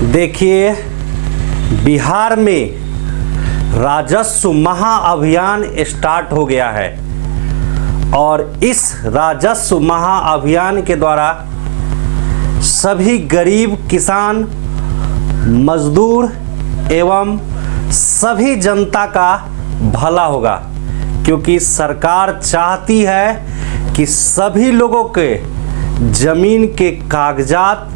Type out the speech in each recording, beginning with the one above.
देखिए, बिहार में राजस्व महाअभियान स्टार्ट हो गया है और इस राजस्व महाअभियान के द्वारा सभी गरीब किसान, मजदूर एवं सभी जनता का भला होगा, क्योंकि सरकार चाहती है कि सभी लोगों के जमीन के कागजात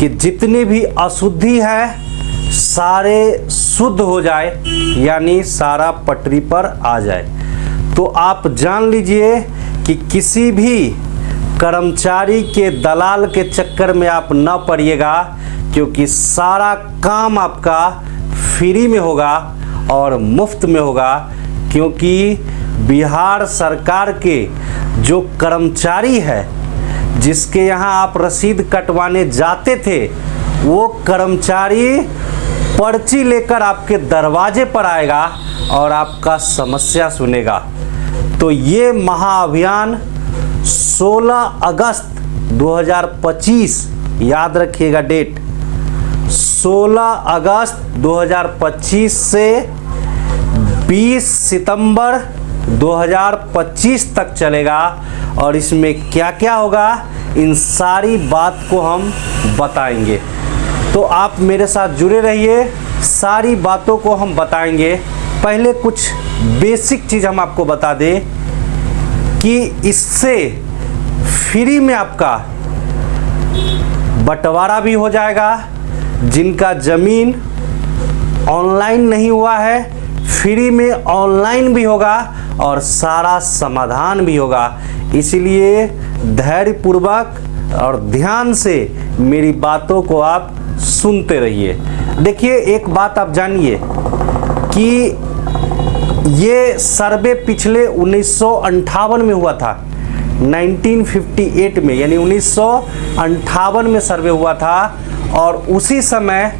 कि जितनी भी अशुद्धि है सारे शुद्ध हो जाए, यानी सारा पटरी पर आ जाए। तो आप जान लीजिए कि किसी भी कर्मचारी के दलाल के चक्कर में आप न पड़िएगा, क्योंकि सारा काम आपका फ्री में होगा और मुफ्त में होगा। क्योंकि बिहार सरकार के जो कर्मचारी है, जिसके यहाँ आप रसीद कटवाने जाते थे, वो कर्मचारी पर्ची लेकर आपके दरवाजे पर आएगा और आपका समस्या सुनेगा। तो ये महाअभियान 16 अगस्त 2025, याद रखिएगा डेट, 16 अगस्त 2025 से 20 सितंबर 2025 तक चलेगा। और इसमें क्या क्या होगा, इन सारी बात को हम बताएंगे। तो आप मेरे साथ जुड़े रहिए, सारी बातों को हम बताएंगे। पहले कुछ बेसिक चीज़ हम आपको बता दें कि इससे फ्री में आपका बंटवारा भी हो जाएगा। जिनका ज़मीन ऑनलाइन नहीं हुआ है, फ्री में ऑनलाइन भी होगा और सारा समाधान भी होगा। इसलिए धैर्यपूर्वक और ध्यान से मेरी बातों को आप सुनते रहिए। देखिए, एक बात आप जानिए कि ये सर्वे पिछले 1958 में हुआ था, 1958 में, यानी 1958 में सर्वे हुआ था। और उसी समय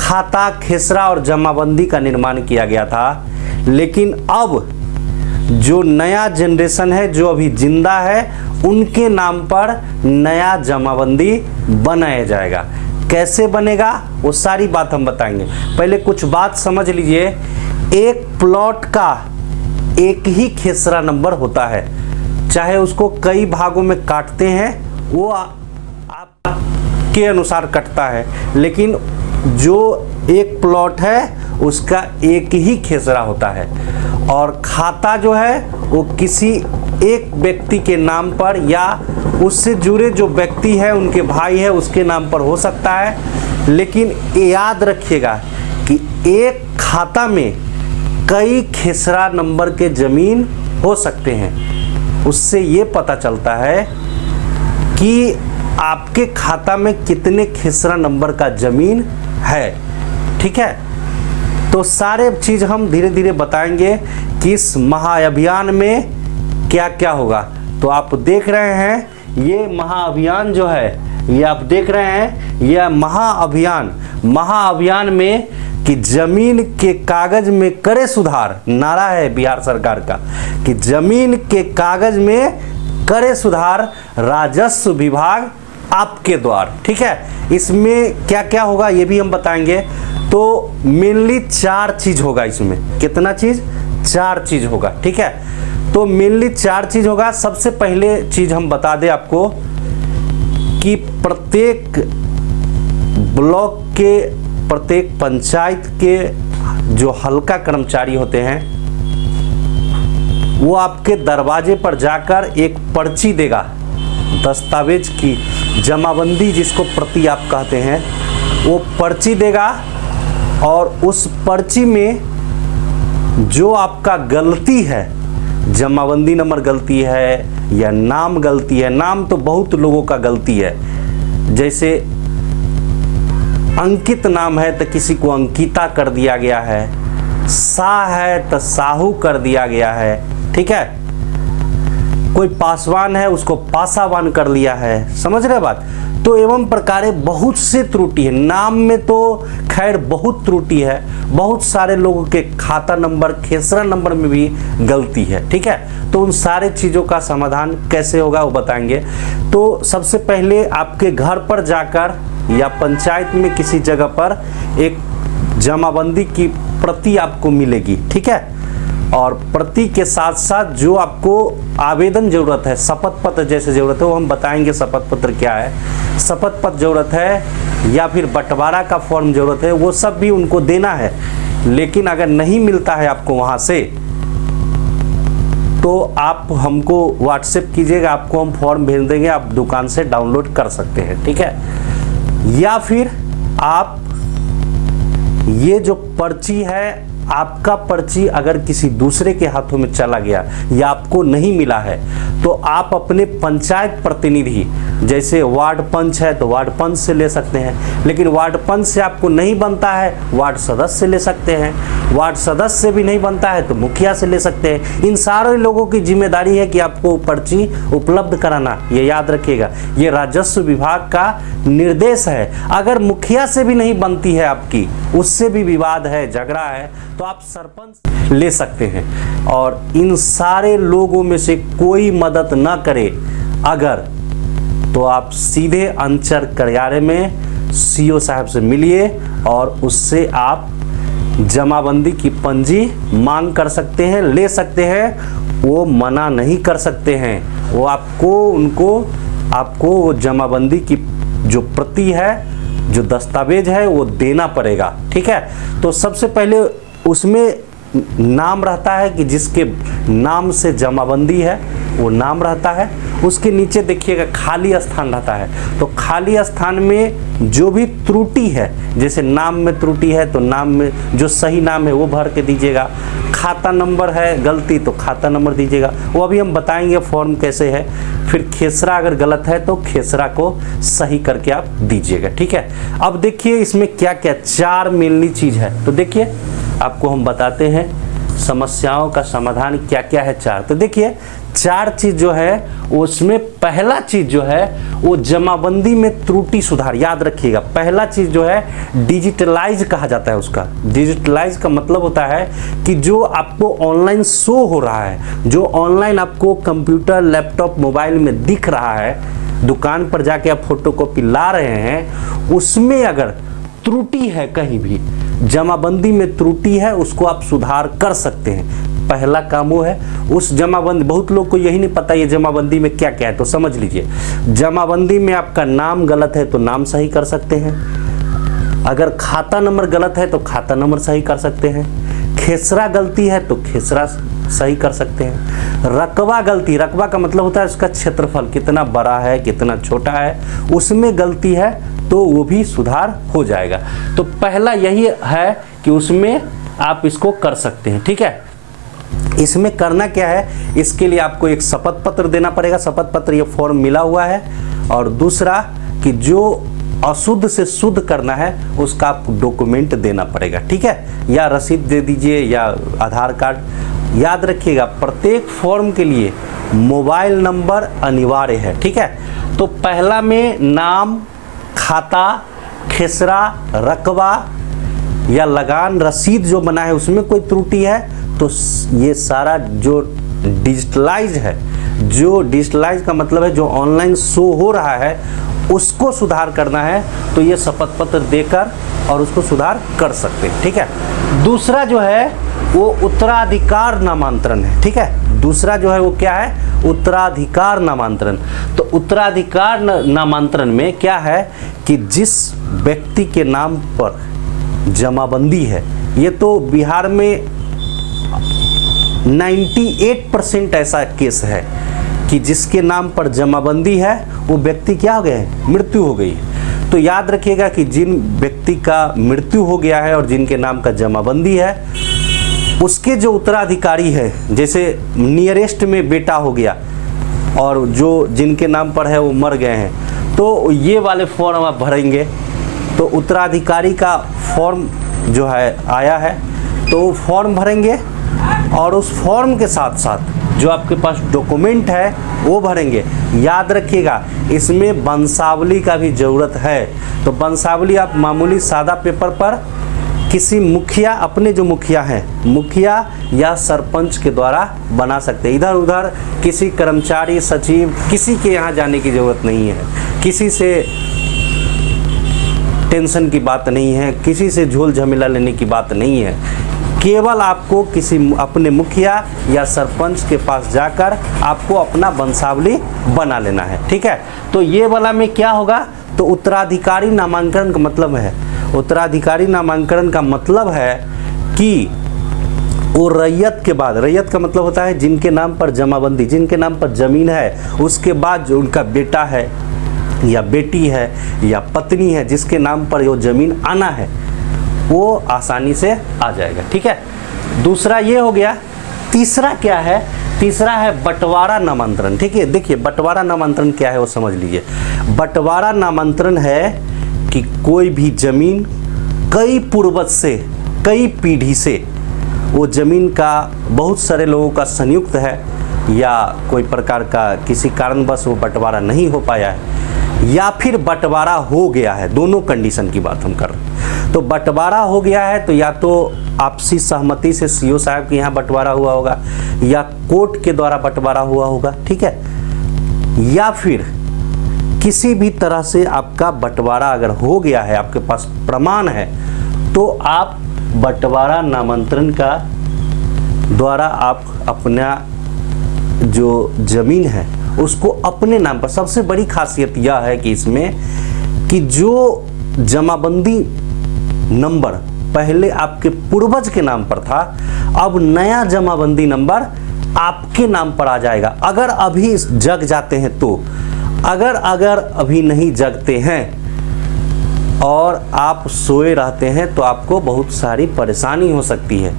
खाता, खेसरा और जमाबंदी का निर्माण किया गया था। लेकिन अब जो नया जनरेशन है, जो अभी जिंदा है, उनके नाम पर नया जमाबंदी बनाया जाएगा। कैसे बनेगा वो सारी बात हम बताएंगे। पहले कुछ बात समझ लीजिए। एक प्लॉट का एक ही खेसरा नंबर होता है, चाहे उसको कई भागों में काटते हैं, वो आपके अनुसार कटता है, लेकिन जो एक प्लॉट है उसका एक ही खेसरा होता है। और खाता जो है वो किसी एक व्यक्ति के नाम पर या उससे जुड़े जो व्यक्ति है, उनके भाई है, उसके नाम पर हो सकता है। लेकिन याद रखिएगा कि एक खाता में कई खेसरा नंबर के ज़मीन हो सकते हैं। उससे ये पता चलता है कि आपके खाता में कितने खेसरा नंबर का ज़मीन है। ठीक है, तो सारे चीज़ हम धीरे धीरे बताएंगे कि इस महाअभियान में क्या क्या होगा। तो आप देख रहे हैं ये महाअभियान जो है, ये आप देख रहे हैं, यह महाअभियान में कि जमीन के कागज में करे सुधार, नारा है बिहार सरकार का कि जमीन के कागज में करे सुधार, राजस्व विभाग आपके द्वार। ठीक है, इसमें क्या क्या होगा ये भी हम बताएंगे। तो मेनली 4 चीज होगा इसमें। कितना चीज? 4 चीज होगा। ठीक है, तो मेनली 4 चीज होगा। सबसे पहले चीज हम बता दें आपको कि प्रत्येक ब्लॉक के, प्रत्येक पंचायत के जो हल्का कर्मचारी होते हैं, वो आपके दरवाजे पर जाकर एक पर्ची देगा, दस्तावेज की जमाबंदी जिसको प्रति आप कहते हैं, वो पर्ची देगा। और उस पर्ची में जो आपका गलती है, जमाबंदी नंबर गलती है या नाम गलती है, नाम तो बहुत लोगों का गलती है, जैसे अंकित नाम है तो किसी को अंकिता कर दिया गया है, शाह है तो साहू कर दिया गया है। ठीक है, कोई पासवान है उसको पासावान कर लिया है। समझ रहे बात? तो एवं प्रकारे बहुत से त्रुटि है। नाम में तो खैर बहुत त्रुटि है, बहुत सारे लोगों के खाता नंबर, खेसरा नंबर में भी गलती है। ठीक है, तो उन सारे चीज़ों का समाधान कैसे होगा वो बताएंगे। तो सबसे पहले आपके घर पर जाकर या पंचायत में किसी जगह पर एक जमाबंदी की प्रति आपको मिलेगी, ठीक है। और प्रति के साथ साथ जो आपको आवेदन जरूरत है, शपथ पत्र जैसे जरूरत है, वो हम बताएंगे शपथ पत्र क्या है, शपथ पत्र जरूरत है या फिर बंटवारा का फॉर्म जरूरत है, वो सब भी उनको देना है। लेकिन अगर नहीं मिलता है आपको वहां से, तो आप हमको व्हाट्सएप कीजिएगा, आपको हम फॉर्म भेज देंगे, आप दुकान से डाउनलोड कर सकते हैं, ठीक है। या फिर आप ये जो पर्ची है, आपका पर्ची अगर किसी दूसरे के हाथों में चला गया या आपको नहीं मिला है, तो आप अपने पंचायत प्रतिनिधि, जैसे वार्ड पंच है तो वार्ड पंच से ले सकते हैं। लेकिन वार्ड पंच से आपको नहीं बनता है, वार्ड सदस्य से ले सकते हैं। वार्ड सदस्य से भी नहीं बनता है तो मुखिया से ले सकते हैं। इन सारे लोगों की जिम्मेदारी है कि आपको पर्ची उपलब्ध कराना, ये याद रखिएगा। ये राजस्व विभाग का निर्देश है। अगर मुखिया से भी नहीं बनती है आपकी, उससे भी विवाद है, झगड़ा है, तो आप सरपंच ले सकते हैं। और इन सारे लोगों में से कोई मदद ना करे अगर, तो आप सीधे अंचल कार्यालय में सीओ साहब से मिलिए और उससे आप जमाबंदी की पंजी मांग कर सकते हैं, ले सकते हैं। वो मना नहीं कर सकते हैं, वो आपको वो जमाबंदी की जो प्रति है, जो दस्तावेज है, वो देना पड़ेगा, ठीक है। तो सबसे पहले उसमें नाम रहता है कि जिसके नाम से जमाबंदी है वो नाम रहता है। उसके नीचे देखिएगा खाली स्थान रहता है, तो खाली स्थान में जो भी त्रुटि है, जैसे नाम में त्रुटि है तो नाम में जो सही नाम है वो भर के दीजिएगा। खाता नंबर है गलती तो खाता नंबर दीजिएगा, वो अभी हम बताएंगे फॉर्म कैसे है। फिर खेसरा अगर गलत है तो खेसरा को सही करके आप दीजिएगा, ठीक है। अब देखिए इसमें क्या क्या 4 मेनली चीज है, तो देखिए आपको हम बताते हैं समस्याओं का समाधान क्या क्या है 4। तो देखिए 4 चीज जो है, उसमें पहला चीज जो है वो जमाबंदी में त्रुटि सुधार, याद रखिएगा। पहला चीज जो है डिजिटलाइज कहा जाता है उसका। डिजिटलाइज का मतलब होता है कि जो आपको ऑनलाइन शो हो रहा है, जो ऑनलाइन आपको कंप्यूटर, लैपटॉप, मोबाइल में दिख रहा है, दुकान पर जाके आप फोटोकॉपी ला रहे हैं, उसमें अगर त्रुटि है, कहीं भी जमाबंदी में त्रुटि है, उसको आप सुधार कर सकते हैं। पहला काम वो है उस जमाबंदी, बहुत लोग को यही नहीं पता ये जमाबंदी में क्या क्या है, तो समझ लीजिए। जमाबंदी में आपका नाम गलत है तो नाम सही कर सकते हैं। अगर खाता नंबर गलत है तो खाता नंबर सही कर सकते हैं। खेसरा गलती है तो खेसरा सही कर सकते हैं। रकबा गलती, रकबा का मतलब होता है उसका क्षेत्रफल कितना बड़ा है, कितना छोटा है, उसमें गलती है तो वो भी सुधार हो जाएगा। तो पहला यही है कि उसमें आप इसको कर सकते हैं, ठीक है। इसमें करना क्या है, इसके लिए आपको एक शपथ पत्र देना पड़ेगा। शपथ पत्र ये फॉर्म मिला हुआ है। और दूसरा कि जो अशुद्ध से शुद्ध करना है उसका आपको डॉक्यूमेंट देना पड़ेगा, ठीक है। या रसीद दे दीजिए या आधार कार्ड। याद रखिएगा प्रत्येक फॉर्म के लिए मोबाइल नंबर अनिवार्य है, ठीक है। तो पहला में नाम, खाता, खेसरा, रकबा या लगान, रसीद जो बना है उसमें कोई त्रुटि है तो ये सारा जो डिजिटलाइज है, जो डिजिटलाइज का मतलब है जो ऑनलाइन शो हो रहा है, उसको सुधार करना है, तो ये शपथ पत्र देकर और उसको सुधार कर सकते हैं, ठीक है। दूसरा जो है वो उत्तराधिकार नामांतरण है, ठीक है। दूसरा जो है वो क्या है, उत्तराधिकार नामांतरण। तो उत्तराधिकार नामांतरण में क्या है कि जिस व्यक्ति के नाम पर जमाबंदी है, ये तो बिहार में 98% ऐसा केस है कि जिसके नाम पर जमाबंदी है वो व्यक्ति क्या हो गए, मृत्यु हो गई है। तो याद रखिएगा कि जिन व्यक्ति का मृत्यु हो गया है और जिनके नाम का जमाबंदी है, उसके जो उत्तराधिकारी है, जैसे नियरेस्ट में बेटा हो गया और जो जिनके नाम पर है वो मर गए हैं, तो ये वाले फॉर्म आप भरेंगे। तो उत्तराधिकारी का फॉर्म जो है आया है, तो फॉर्म भरेंगे और उस फॉर्म के साथ साथ जो आपके पास डॉक्यूमेंट है वो भरेंगे। याद रखिएगा इसमें वंशावली का भी ज़रूरत है। तो वंशावली आप मामूली सादा पेपर पर किसी मुखिया, अपने जो मुखिया हैं, मुखिया या सरपंच के द्वारा बना सकते हैं। इधर उधर किसी कर्मचारी, सचिव, किसी के यहाँ जाने की ज़रूरत नहीं है। किसी से टेंशन की बात नहीं है, किसी से झोल झमेला लेने की बात नहीं है। केवल आपको किसी अपने मुखिया या सरपंच के पास जाकर आपको अपना वंशावली बना लेना है, ठीक है। तो ये वाला में क्या होगा, तो उत्तराधिकारी नामांकन का मतलब है, उत्तराधिकारी नामांकन का मतलब है कि वो रैयत के बाद, रैयत का मतलब होता है जिनके नाम पर जमाबंदी, जिनके नाम पर जमीन है, उसके बाद जो उनका बेटा है या बेटी है या पत्नी है जिसके नाम पर वो जमीन आना है, वो आसानी से आ जाएगा, ठीक है। दूसरा ये हो गया। तीसरा क्या है, तीसरा है बंटवारा नामांतरण, ठीक है। देखिए बंटवारा नामांतरण क्या है वो समझ लीजिए। बंटवारा नामांतरण है कि कोई भी जमीन कई पूर्वज से, कई पीढ़ी से वो जमीन का बहुत सारे लोगों का संयुक्त है या कोई प्रकार का किसी कारणवश वो बंटवारा नहीं हो पाया है या फिर बंटवारा हो गया है, दोनों कंडीशन की बात हम कर रहे हैं। तो बंटवारा हो गया है तो या तो आपसी सहमति से सीओ साहब के यहाँ बंटवारा हुआ होगा या कोर्ट के द्वारा बंटवारा हुआ होगा, ठीक है, या फिर किसी भी तरह से आपका बंटवारा अगर हो गया है, आपके पास प्रमाण है, तो आप बंटवारा नामांतरण का द्वारा आप अपना जो जमीन है उसको अपने नाम पर, सबसे बड़ी खासियत यह है कि इसमें कि जो जमाबंदी नंबर पहले आपके पूर्वज के नाम पर था, अब नया जमाबंदी नंबर आपके नाम पर आ जाएगा। अगर अभी जग जाते हैं तो, अगर अभी नहीं जगते हैं और आप सोए रहते हैं तो आपको बहुत सारी परेशानी हो सकती है।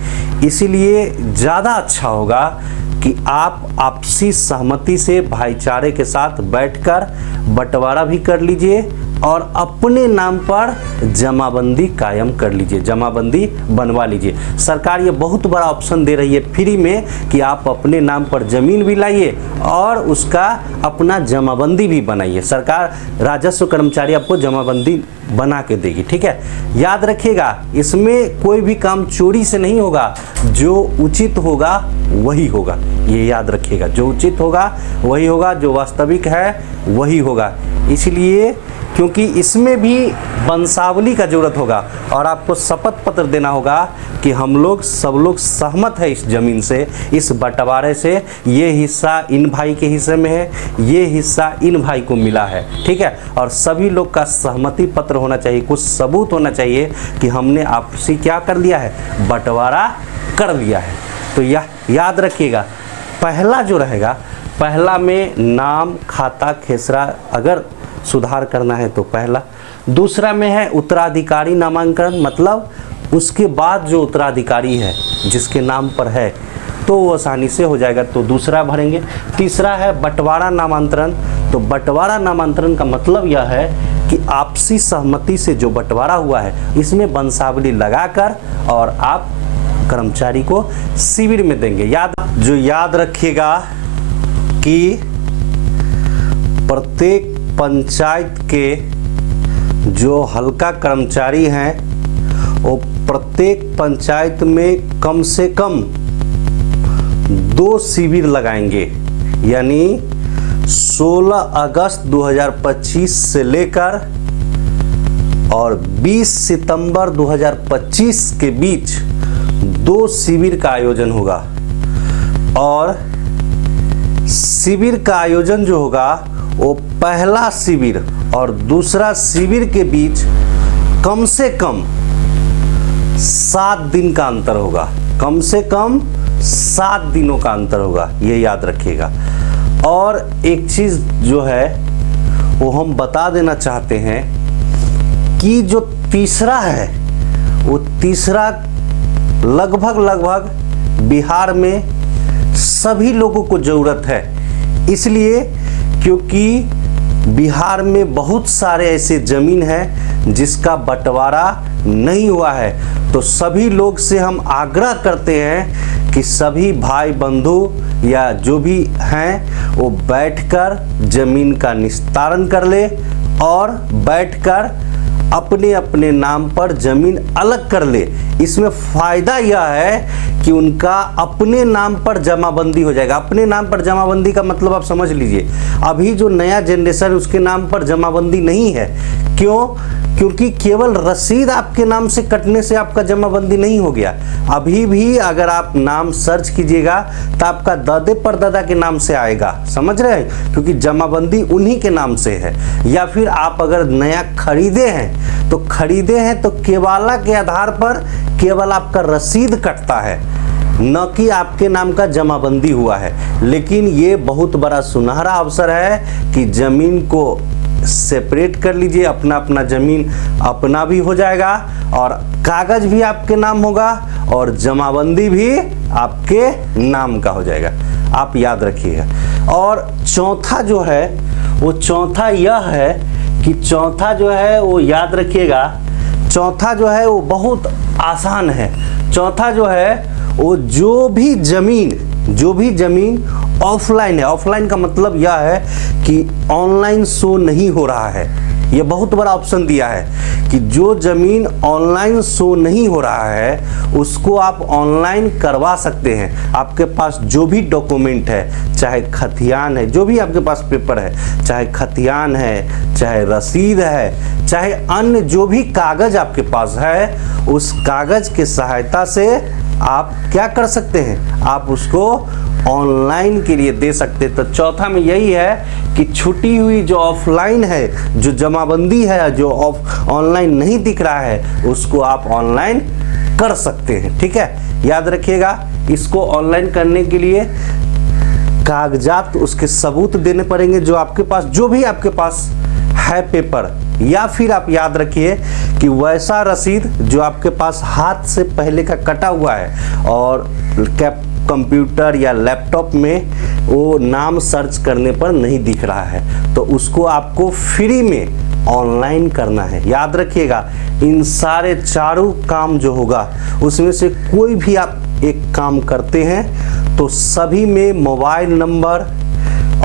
इसीलिए ज़्यादा अच्छा होगा कि आप आपसी सहमति से भाईचारे के साथ बैठकर बंटवारा भी कर लीजिए और अपने नाम पर जमाबंदी कायम कर लीजिए, जमाबंदी बनवा लीजिए। सरकार ये बहुत बड़ा ऑप्शन दे रही है फ्री में कि आप अपने नाम पर जमीन भी लाइए और उसका अपना जमाबंदी भी बनाइए। सरकार राजस्व कर्मचारी आपको जमाबंदी बना के देगी, ठीक है। याद रखिएगा इसमें कोई भी काम चोरी से नहीं होगा, जो उचित होगा वही होगा, ये याद रखिएगा। जो उचित होगा वही होगा, जो वास्तविक है वही होगा। इसलिए क्योंकि इसमें भी वंशावली का जरूरत होगा और आपको शपथ पत्र देना होगा कि हम लोग सब लोग सहमत है इस जमीन से, इस बंटवारे से, ये हिस्सा इन भाई के हिस्से में है, ये हिस्सा इन भाई को मिला है, ठीक है। और सभी लोग का सहमति पत्र होना चाहिए, कुछ सबूत होना चाहिए कि हमने आपसी क्या कर लिया है, बंटवारा कर लिया है। तो यह याद रखिएगा, पहला जो रहेगा, पहला में नाम, खाता, खेसरा अगर सुधार करना है तो पहला। दूसरा में है उत्तराधिकारी नामांकन, मतलब उसके बाद जो उत्तराधिकारी है जिसके नाम पर है तो वो आसानी से हो जाएगा, तो दूसरा भरेंगे। तीसरा है बंटवारा नामांतरण। तो बंटवारा नामांतरण का मतलब यह है कि आपसी सहमति से जो बंटवारा हुआ है इसमें वंशावली लगाकर और आप कर्मचारी को शिविर में देंगे। याद रखिएगा कि प्रत्येक पंचायत के जो हल्का कर्मचारी हैं वो प्रत्येक पंचायत में कम से कम 2 शिविर लगाएंगे, यानी 16 अगस्त 2025 से लेकर और 20 सितंबर 2025 के बीच 2 शिविर का आयोजन होगा। और शिविर का आयोजन जो होगा वो पहला शिविर और दूसरा शिविर के बीच कम से कम 7 दिन का अंतर होगा, कम से कम 7 दिनों का अंतर होगा, ये याद रखिएगा। और एक चीज़ जो है वो हम बता देना चाहते हैं कि जो तीसरा है वो तीसरा लगभग बिहार में सभी लोगों को ज़रूरत है, इसलिए क्योंकि बिहार में बहुत सारे ऐसे ज़मीन है जिसका बंटवारा नहीं हुआ है। तो सभी लोग से हम आग्रह करते हैं कि सभी भाई बंधु या जो भी हैं वो बैठकर ज़मीन का निस्तारण कर ले और बैठकर अपने अपने नाम पर जमीन अलग कर ले। इसमें फायदा यह है कि उनका अपने नाम पर जमाबंदी हो जाएगा। अपने नाम पर जमाबंदी का मतलब आप समझ लीजिए, अभी जो नया जनरेशन उसके नाम पर जमाबंदी नहीं है। क्यों? क्योंकि केवल रसीद आपके नाम से कटने से आपका जमाबंदी नहीं हो गया। अभी भी अगर आप नाम सर्च कीजिएगा तो आपका दादे परदादा के नाम से आएगा, समझ रहे हैं, क्योंकि जमाबंदी उन्हीं के नाम से है। या फिर आप अगर नया खरीदे हैं तो केवाला के आधार पर केवल आपका रसीद कटता है, न कि आपके नाम का जमाबंदी हुआ है। लेकिन ये बहुत बड़ा सुनहरा अवसर है कि जमीन को सेपरेट कर लीजिए, अपना अपना जमीन अपना भी हो जाएगा और कागज भी आपके नाम होगा और जमाबंदी भी आपके नाम का हो जाएगा। आप याद रखिएगा। और चौथा जो है वो चौथा यह है कि चौथा जो है वो याद रखिएगा, चौथा जो है वो बहुत आसान है। चौथा जो है वो जो भी जमीन ऑफलाइन है, ऑफलाइन का मतलब यह है कि ऑनलाइन शो नहीं हो रहा है। ये बहुत बड़ा ऑप्शन दिया है कि जो जमीन ऑनलाइन शो नहीं हो रहा है उसको आप ऑनलाइन करवा सकते हैं। आपके पास जो भी डॉक्यूमेंट है, चाहे खतियान है, जो भी आपके पास पेपर है, चाहे खतियान है, चाहे रसीद है, चाहे अन्य जो भी कागज आपके पास है, उस कागज के सहायता से आप क्या कर सकते हैं, आप उसको ऑनलाइन के लिए दे सकते। तो चौथा में यही है कि छुटी हुई जो ऑफलाइन है, जो जमाबंदी है, जो ऑनलाइन नहीं दिख रहा है, उसको आप ऑनलाइन कर सकते हैं। ठीक है, याद रखिएगा। इसको ऑनलाइन करने के लिए कागजात, उसके सबूत देने पड़ेंगे, जो आपके पास, जो भी आपके पास है पेपर, या फिर आप याद रखिए कि वैसा रसीद जो आपके पास हाथ से पहले का कटा हुआ है और कंप्यूटर या लैपटॉप में वो नाम सर्च करने पर नहीं दिख रहा है, तो उसको आपको फ्री में ऑनलाइन करना है। याद रखिएगा, इन सारे चारों काम जो होगा उसमें से कोई भी आप एक काम करते हैं तो सभी में मोबाइल नंबर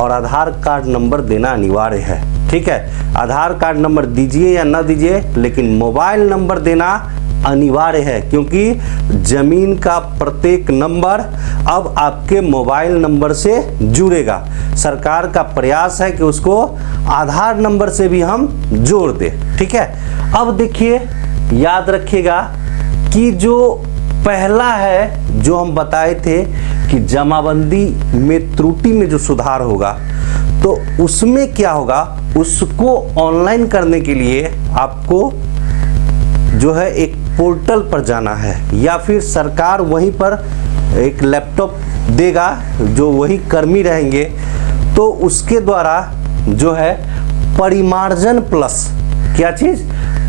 और आधार कार्ड नंबर देना अनिवार्य है। ठीक है, आधार कार्ड नंबर दीजिए या ना दीजिए, लेकिन मोबाइल नंबर देना अनिवार्य है, क्योंकि जमीन का प्रत्येक नंबर अब आपके मोबाइल नंबर से जुड़ेगा। सरकार का प्रयास है कि उसको आधार नंबर से भी हम जोड़ दें। ठीक है, अब देखिए, याद रखिएगा कि जो पहला है, जो हम बताए थे कि जमाबंदी में त्रुटि में जो सुधार होगा, तो उसमें क्या होगा, उसको ऑनलाइन करने के लिए आपको जो है एक पोर्टल पर जाना है, या फिर सरकार वहीं पर एक लैपटॉप देगा, जो वही कर्मी रहेंगे, तो उसके द्वारा जो है परिमार्जन प्लस, क्या चीज़,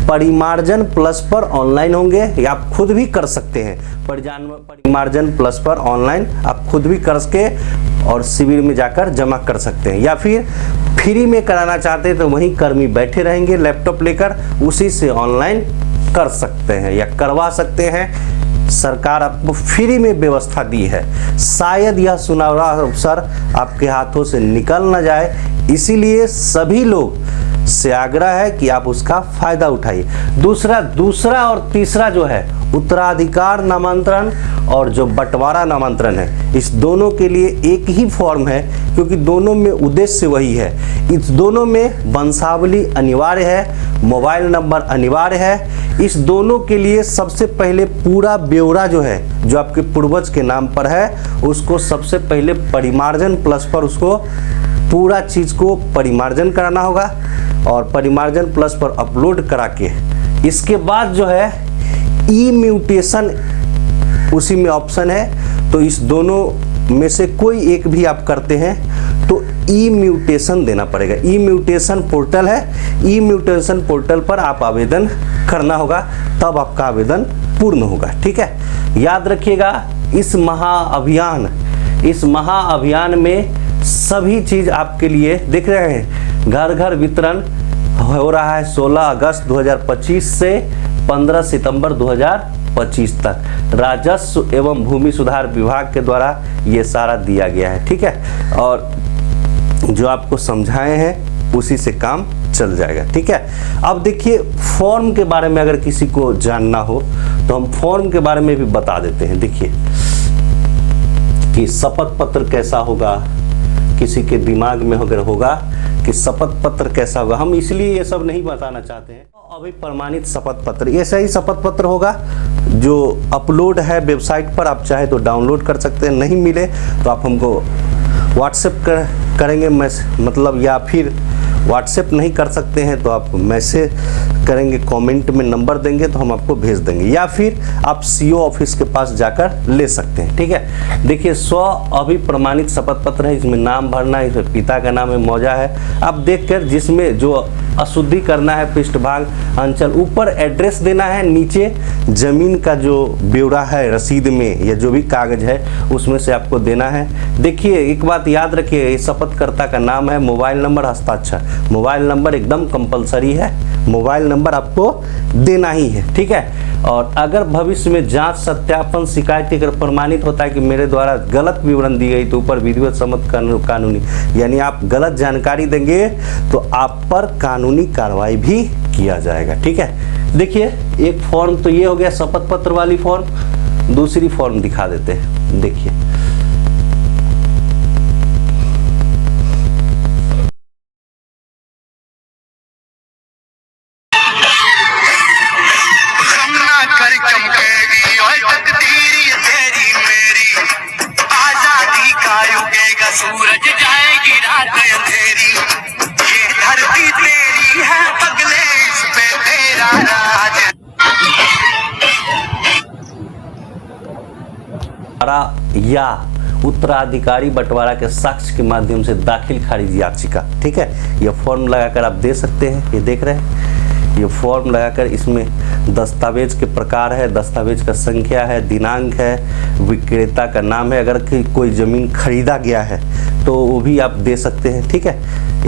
परिमार्जन प्लस पर ऑनलाइन होंगे, या आप खुद भी कर सकते हैं। परिमार्जन प्लस पर ऑनलाइन आप खुद भी करके और शिविर में जाकर जमा कर सकते हैं, या फिर फ्री में कराना चाहते हैं तो वहीं कर्मी बैठे रहेंगे लैपटॉप लेकर, उसी से ऑनलाइन कर सकते हैं या करवा सकते हैं। सरकार आपको फ्री में व्यवस्था दी है। शायद यह सुनहरा अवसर आपके हाथों से निकल न जाए, इसीलिए सभी लोग से आग्रह है कि आप उसका फायदा उठाइए। दूसरा और तीसरा जो है उत्तराधिकार नामांतरण और जो बंटवारा नामांतरण है, इस दोनों के लिए एक ही फॉर्म है, क्योंकि दोनों में उद्देश्य वही है। इस दोनों में वंशावली अनिवार्य है, मोबाइल नंबर अनिवार्य है। इस दोनों के लिए सबसे पहले पूरा ब्यौरा जो है, जो आपके पूर्वज के नाम पर है, उसको सबसे पहले परिमार्जन प्लस पर उसको पूरा चीज़ को परिमार्जन कराना होगा और परिमार्जन प्लस पर अपलोड करा के इसके बाद जो है ई म्यूटेशन उसी में ऑप्शन है। तो इस दोनों में से कोई एक भी आप करते हैं तो ई म्यूटेशन देना पड़ेगा। ई म्यूटेशन पोर्टल है, ई म्यूटेशन पोर्टल पर आप आवेदन करना होगा, तब आपका आवेदन पूर्ण होगा। ठीक है, याद रखिएगा, इस महाअभियान में सभी चीज़ आपके लिए दिख रहे हैं। घर घर वितरण हो रहा है 16 अगस्त 2025 से 15 सितंबर 2025 तक। राजस्व एवं भूमि सुधार विभाग के द्वारा ये सारा दिया गया है। ठीक है, और जो आपको समझाए हैं उसी से काम चल जाएगा। ठीक है, अब देखिए फॉर्म के बारे में अगर किसी को जानना हो तो हम फॉर्म के बारे में भी बता देते हैं। देखिए कि शपथ पत्र कैसा होगा, किसी के दिमाग में अगर होगा कि शपथ पत्र कैसा होगा, हम इसलिए ये सब नहीं बताना चाहते हैं। अभी प्रमाणित शपथ पत्र, ऐसा ही शपथ पत्र होगा जो अपलोड है वेबसाइट पर, आप चाहे तो डाउनलोड कर सकते हैं, नहीं मिले तो आप हमको व्हाट्सएप करेंगे मतलब, या फिर व्हाट्सएप नहीं कर सकते हैं तो आप मैसेज करेंगे, कमेंट में नंबर देंगे तो हम आपको भेज देंगे, या फिर आप सीओ ऑफिस के पास जाकर ले सकते हैं। ठीक है, देखिए स्व अभिप्रमाणित शपथ पत्र है, इसमें नाम भरना है, इसमें पिता का नाम है, मौजा है, आप देखकर जिसमें जो अशुद्धि करना है, पृष्ठभाग अंचल, ऊपर एड्रेस देना है, नीचे जमीन का जो ब्यौरा है रसीद में या जो भी कागज है उसमें से आपको देना है। देखिए एक बात याद रखिए, शपथकर्ता का नाम है, मोबाइल नंबर, हस्ताक्षर, मोबाइल नंबर एकदम कंपलसरी है, मोबाइल नंबर आपको देना ही है। ठीक है, और अगर भविष्य में जांच सत्यापन शिकायत अगर प्रमाणित होता है कि मेरे द्वारा गलत विवरण दी गई तो ऊपर विधिवत सम्मत कानूनी, यानी आप गलत जानकारी देंगे तो आप पर कानूनी कार्रवाई भी किया जाएगा। ठीक है, देखिए एक फॉर्म तो ये हो गया शपथ पत्र वाली फॉर्म, दूसरी फॉर्म दिखा देते हैं। देखिए सूरज जाएगी रात अंधेरी, ये धरती तेरी है पगले, इस पे तेरा राज। या उत्तराधिकारी बंटवारा के साक्ष्य के माध्यम से दाखिल खारिज याचिका। ठीक है, यह फॉर्म लगाकर आप दे सकते हैं, ये देख रहे हैं, ये फॉर्म लगाकर इसमें दस्तावेज के प्रकार है, दस्तावेज का संख्या है, दिनांक है, विक्रेता का नाम है, अगर कोई ज़मीन खरीदा गया है तो वो भी आप दे सकते हैं। ठीक है,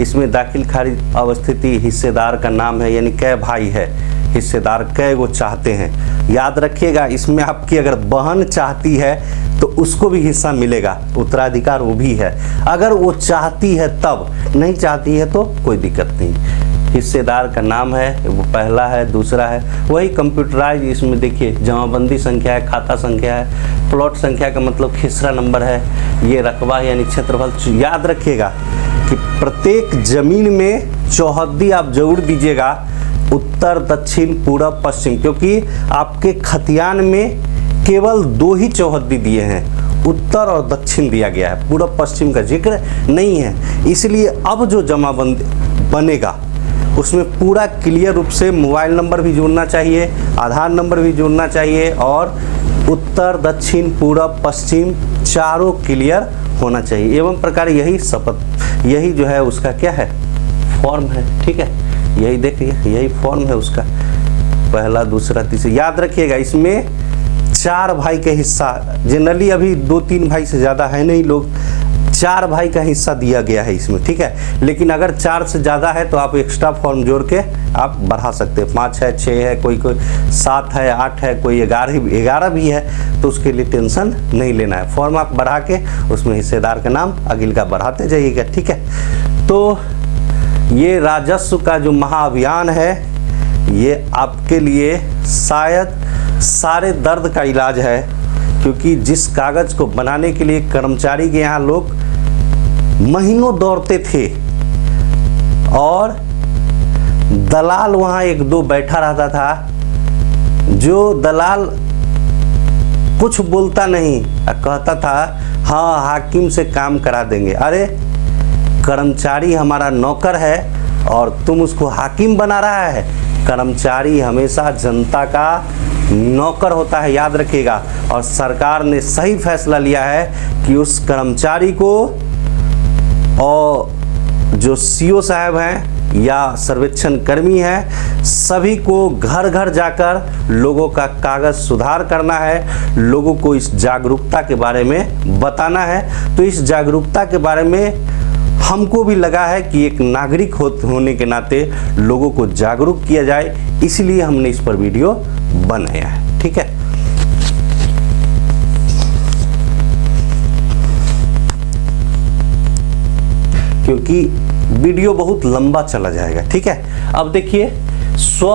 इसमें दाखिल खारिज अवस्थिति, हिस्सेदार का नाम है, यानी कै भाई है, हिस्सेदार कै वो चाहते हैं। याद रखिएगा इसमें आपकी अगर बहन चाहती है तो उसको भी हिस्सा मिलेगा, उत्तराधिकार वो भी है, अगर वो चाहती है तब, नहीं चाहती है तो कोई दिक्कत नहीं। हिस्सेदार का नाम है, वो पहला है, दूसरा है, वही कंप्यूटराइज, इसमें देखिए जमाबंदी संख्या है, खाता संख्या है, प्लॉट संख्या का मतलब खिसरा नंबर है, ये रकबा यानी क्षेत्रफल। याद रखिएगा कि प्रत्येक जमीन में चौहद्दी आप जरूर दीजिएगा, उत्तर, दक्षिण, पूरब, पश्चिम, क्योंकि आपके खतियान में केवल 2 ही चौहद्दी दिए हैं, उत्तर और दक्षिण दिया गया है, पूरब पश्चिम का जिक्र नहीं है। इसलिए अब जो जमाबंदी बनेगा उसमें पूरा क्लियर रूप से मोबाइल नंबर भी जोड़ना चाहिए, आधार नंबर भी जोड़ना चाहिए, और उत्तर, दक्षिण, पूरब, पश्चिम चारों क्लियर होना चाहिए। एवं प्रकार यही शपथ, यही जो है उसका क्या है, फॉर्म है। ठीक है, यही देखिए, यही फॉर्म है उसका, पहला, दूसरा, तीसरा। याद रखिएगा इसमें 4 भाई के हिस्सा, जनरली अभी 2-3 भाई से ज़्यादा है नहीं लोग, 4 भाई का हिस्सा दिया गया है इसमें। ठीक है, लेकिन अगर 4 से ज़्यादा है तो आप एक्स्ट्रा फॉर्म जोड़ के आप बढ़ा सकते हैं, 5 है, 6 है, कोई 7 है, 8 है, कोई 11 भी है, तो उसके लिए टेंशन नहीं लेना है। फॉर्म आप बढ़ा के उसमें हिस्सेदार का नाम अगिल का बढ़ाते जाइएगा। ठीक है, तो ये राजस्व का जो महाअभियान है ये आपके लिए शायद सारे दर्द का इलाज है, क्योंकि जिस कागज को बनाने के लिए कर्मचारी के यहाँ लोग महीनों दौड़ते थे और दलाल वहाँ 1-2 बैठा रहता था, जो दलाल कुछ बोलता नहीं, कहता था हाँ हाकिम से काम करा देंगे। अरे कर्मचारी हमारा नौकर है और तुम उसको हाकिम बना रहा है। कर्मचारी हमेशा जनता का नौकर होता है, याद रखिएगा। और सरकार ने सही फैसला लिया है कि उस कर्मचारी को, और जो सीओ साहब हैं या सर्वेक्षण कर्मी हैं, सभी को घर घर जाकर लोगों का कागज सुधार करना है, लोगों को इस जागरूकता के बारे में बताना है। तो इस जागरूकता के बारे में हमको भी लगा है कि एक नागरिक होने के नाते लोगों को जागरूक किया जाए, इसलिए हमने इस पर वीडियो बनाया है। ठीक है, क्योंकि वीडियो बहुत लंबा चला जाएगा। ठीक है, अब देखिए स्व